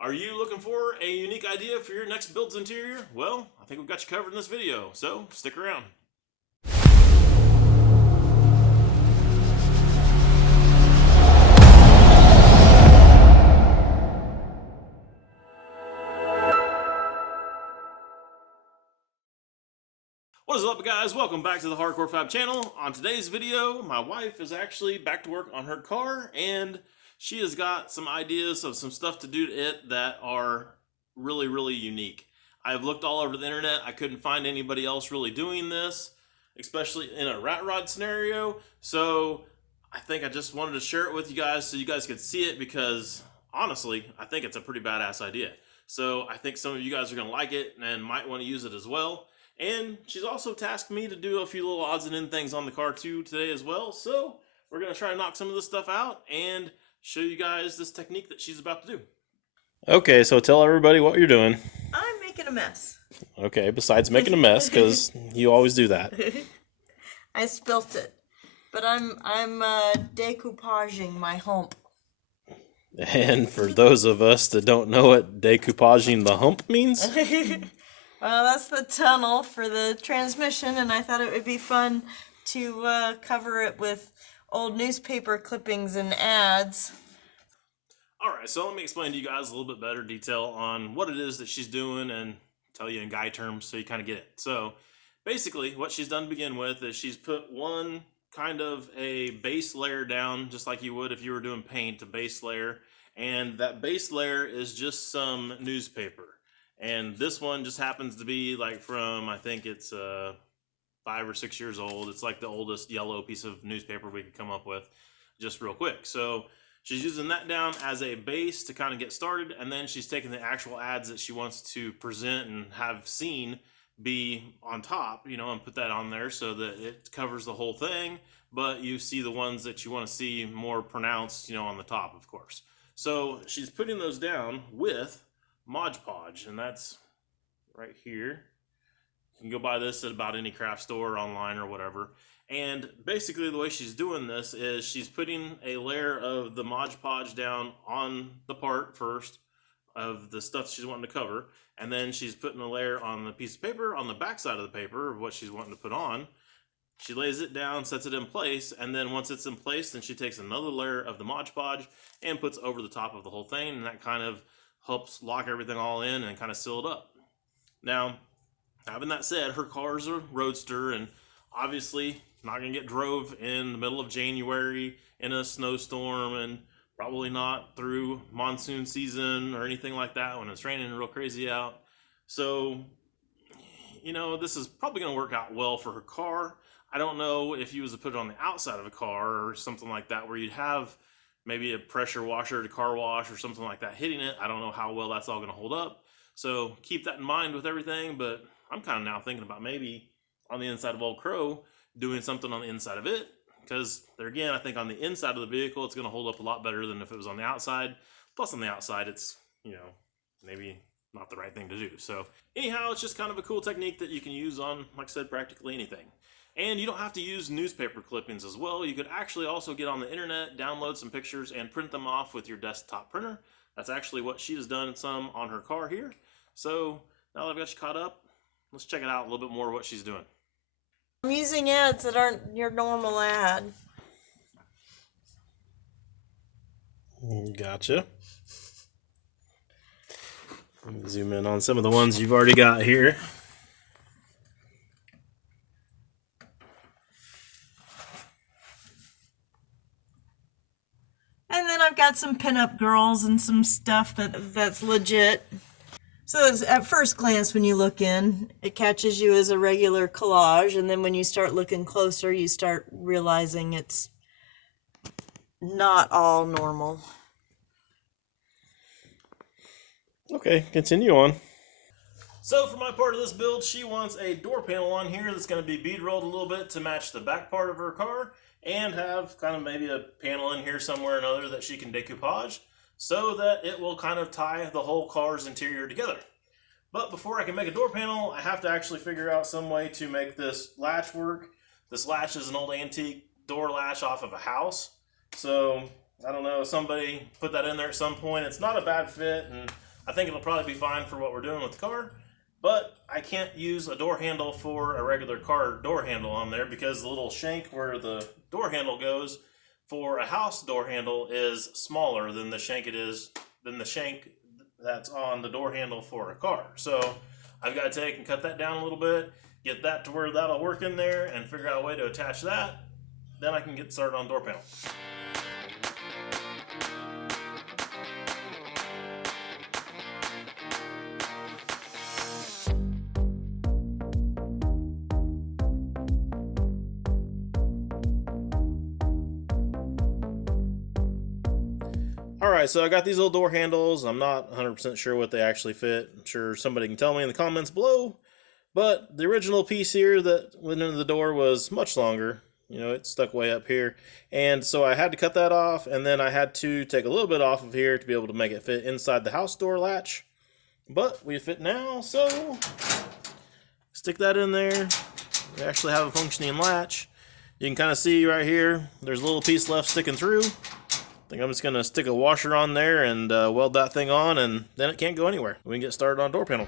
Are you looking for a unique idea for your next build's interior? Well, I think we've got you covered in this video, so stick around. What is up, guys? Welcome back to the Hardcore Fab channel. On today's video, my wife is actually back to work on her car, and she has got some ideas of some stuff to do to it that are really unique. I've looked all over the internet. I couldn't find anybody else really doing this, especially in a rat rod scenario. So I think I just wanted to share it with you guys so you guys could see it, because honestly, I think it's a pretty badass idea. So I think some of you guys are going to like it and might want to use it as well. And she's also tasked me to do a few little odds and end things on the car too today as well. So we're going to try to knock some of this stuff out and show you guys this technique that she's about to do. Okay, so tell everybody what you're doing. I'm making a mess. Okay, besides making a mess, because you always do that. I spilt it. But I'm decoupaging my hump. And for those of us that don't know what decoupaging the hump means... Well, that's the tunnel for the transmission, and I thought it would be fun to cover it with old newspaper clippings and ads. Alright, so let me explain to you guys a little bit better detail on what it is that she's doing and tell you in guy terms so you kind of get it. So, basically, what she's done to begin with is she's put one kind of a base layer down, just like you would if you were doing paint, a base layer, and that base layer is just some newspaper. And this one just happens to be like from, I think it's 5 or 6 years old. It's like the oldest yellow piece of newspaper we could come up with, just real quick. So she's using that down as a base to kind of get started, and then she's taking the actual ads that she wants to present and have seen be on top, you know, and put that on there so that it covers the whole thing, but you see the ones that you want to see more pronounced, you know, on the top, of course. So she's putting those down with Mod Podge, and that's right here. You can go buy this at about any craft store or online or whatever. And basically the way she's doing this is she's putting a layer of the Mod Podge down on the part first of the stuff she's wanting to cover, and then she's putting a layer on the piece of paper on the back side of the paper of what she's wanting to put on. She lays it down, sets it in place, and then once it's in place, then she takes another layer of the Mod Podge and puts over the top of the whole thing, and that kind of helps lock everything all in and kind of seal it up. Now, having that said, her car is a roadster, and obviously not going to get drove in the middle of January in a snowstorm, and probably not through monsoon season or anything like that when it's raining real crazy out. So, you know, this is probably going to work out well for her car. I don't know if you was to put it on the outside of a car or something like that where you'd have maybe a pressure washer to car wash or something like that hitting it. I don't know how well that's all going to hold up. So keep that in mind with everything, but I'm kind of now thinking about maybe on the inside of Old Crow doing something on the inside of it, because there again, I think on the inside of the vehicle it's going to hold up a lot better than if it was on the outside. Plus on the outside it's, you know, maybe not the right thing to do. So anyhow, it's just kind of a cool technique that you can use on, like I said, practically anything. And you don't have to use newspaper clippings as well. You could actually also get on the internet, download some pictures, and print them off with your desktop printer. That's actually what she has done some on her car here. So now that I've got you caught up, let's check it out a little bit more what she's doing. I'm using ads that aren't your normal ad. Gotcha. Let me zoom in on some of the ones you've already got here. And then I've got some pinup girls and some stuff that's legit. So at first glance, when you look in, it catches you as a regular collage, and then when you start looking closer, you start realizing it's not all normal. Okay, continue on. So for my part of this build, she wants a door panel on here that's going to be bead rolled a little bit to match the back part of her car, and have kind of maybe a panel in here somewhere or another that she can decoupage so that it will kind of tie the whole car's interior together. But before I can make a door panel, I have to actually figure out some way to make this latch work. This latch is an old antique door latch off of a house. So, I don't know, somebody put that in there at some point. It's not a bad fit, and I think it'll probably be fine for what we're doing with the car, but I can't use a door handle for a regular car door handle on there because the little shank where the door handle goes for a house door handle is smaller than the shank that's on the door handle for a car. So I've got to take and cut that down a little bit, get that to where that'll work in there, and figure out a way to attach that. Then I can get started on door panel. Alright, so I got these little door handles. I'm not 100% sure what they actually fit. I'm sure somebody can tell me in the comments below. But the original piece here that went into the door was much longer. You know, it stuck way up here. And so I had to cut that off, and then I had to take a little bit off of here to be able to make it fit inside the house door latch. But we fit now, so stick that in there. We actually have a functioning latch. You can kind of see right here, there's a little piece left sticking through. I think I'm just going to stick a washer on there and weld that thing on, and then it can't go anywhere. We can get started on door panel.